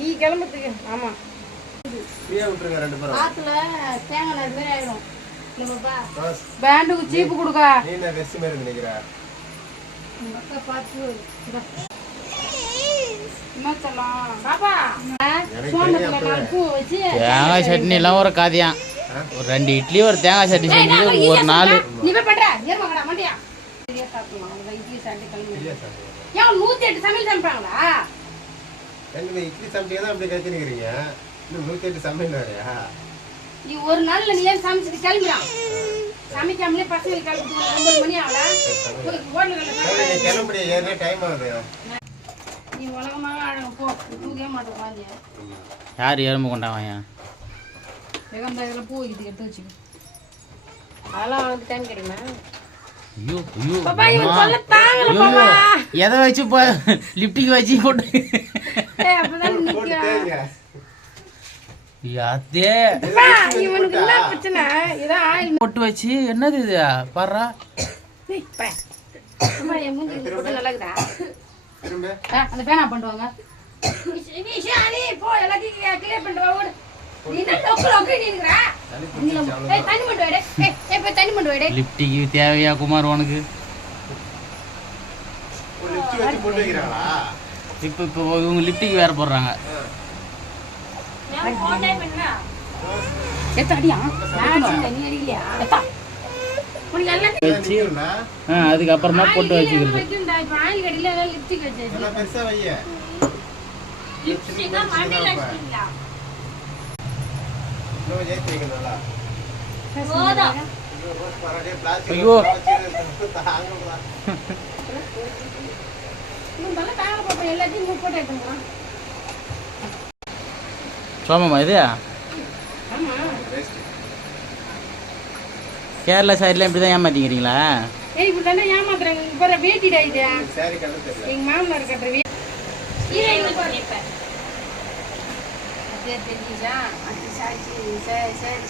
நீ கிளம்புறதுக்கு ஆமா ஃப்ரீயா விட்டுருங்க ரெண்டு பேரும். ஆத்துல தேங்காய் நார் மாதிரி ஆயிடும். பேண்டுக்கு சீப்பு கொடுக்கா. நீ என்ன வெஸ்ட் மாதிரி நினைக்கிற? அக்கா பாத்து தேங்காய் சட்னி எல்லாம் ஒரு காதியான். ஒரு 2 இட்லி ஒரு தேங்காய் சட்னி செஞ்சது ஒரு 4. நீ போய் பண்ற ஏர்மகடா மண்டியா சரியா சாப்பிடலாம். அந்த இட்லி சாப்பிட்டு கழுவி ஏன் 108 சமையல் சமைப்பாங்களா? ரெண்டு இட்லி சமைச்சே தான் அப்படி கத்தினிக்கிறீங்க. இன்னும் 108 சமையல் வேறையா? நீ ஒரு நாள்ல நீ ஏன் சமைச்சிட்டு கிளம்பிடான்? சமைக்காமலே பசங்க கிளம்பி 9 மணி ஆகல. நீ கிளம்புறிய ஏறே டைம் ஆகுது. நீ உலகமாக அழகு போ. தூக்கவே மாட்டேன் வாங்க. யார் எறும்பு கொண்டாவாங்க? வெகம்பாயெல்லாம் பூ வைக்கிறதுக்கு எடுத்து வச்சுக்க. அதெல்லாம் அவனுக்கு டைம் கிடைக்குமா? ஐயோ ஐயோ பாப்பா இவன் சொல்ல தாங்கல பாப்பா. எதை வச்சு லிப்டிக்கு வச்சு போட்டு அப்பதான் நிக்க. யாத்தே இவனுக்கு என்ன பிரச்சனை? இத ஆயில் போட்டு வச்சு என்னது இது பாறா? ஏய் பா. அம்மா என் மூஞ்சி போட்டு நல்லா இருக்குடா. திரும்ப அந்த பேனா பண்ணுவாங்க. நீ ஷாரி போ எல்லாத்தையும் கிளியர் பண்ணிட்டு வா ஓடு. நீ என்ன லோக்கல் நீங்கறா? ஏய் தண்ணி மண்டு வைடே. ஏய் போய் தண்ணி மண்டு வைடே. லிப்டிக்கு தேவையா குமார் உனக்கு? ஒரு லிப்ட் வச்சு போட்டு வைக்கறாங்களா? இப்போ இவங்க லிப்டிக்கு வேற போடுறாங்க. நான் போன் டைம் என்ன? எத்தடியா? நான் நீ அடிக்கலையா? எத்தா. உனக்கு எல்லாம் வச்சு அதுக்கு அப்புறமா போட்டு வச்சிக்கிறது. வைக்கும்டா. இப்ப ஆயில் கடையில எல்லாம் லிப்ஸ்டிக் வச்சாச்சு. எல்லாம் பெருசா வைய. லிப்ஸ்டிக்கா மண்டையில வச்சிட்டீங்களா? நோ ஏத்தி வைக்கணும்ல. போடா. ரோஸ் பராடே பிளாஸ்டிக் ஐயோ. தாங்கடா. நீ நல்ல தாங்க பாப்பா எல்லாத்தையும் போட்டு எடுத்துங்க. சோமமா இது? ஆமா. கேரளா சைடுல இப்படி தான் ஏமாத்திக்கிறீங்களா? ஏய் இப்படிதானே ஏமாத்துறாங்க. இங்க பாரு வேட்டிடா இது. சாரி கலர் தெரியல. எங்க மாமனார் கட்டுற வேட்டி. இதை பாரு. அதே தெரிஞ்சா அது சாச்சி சரி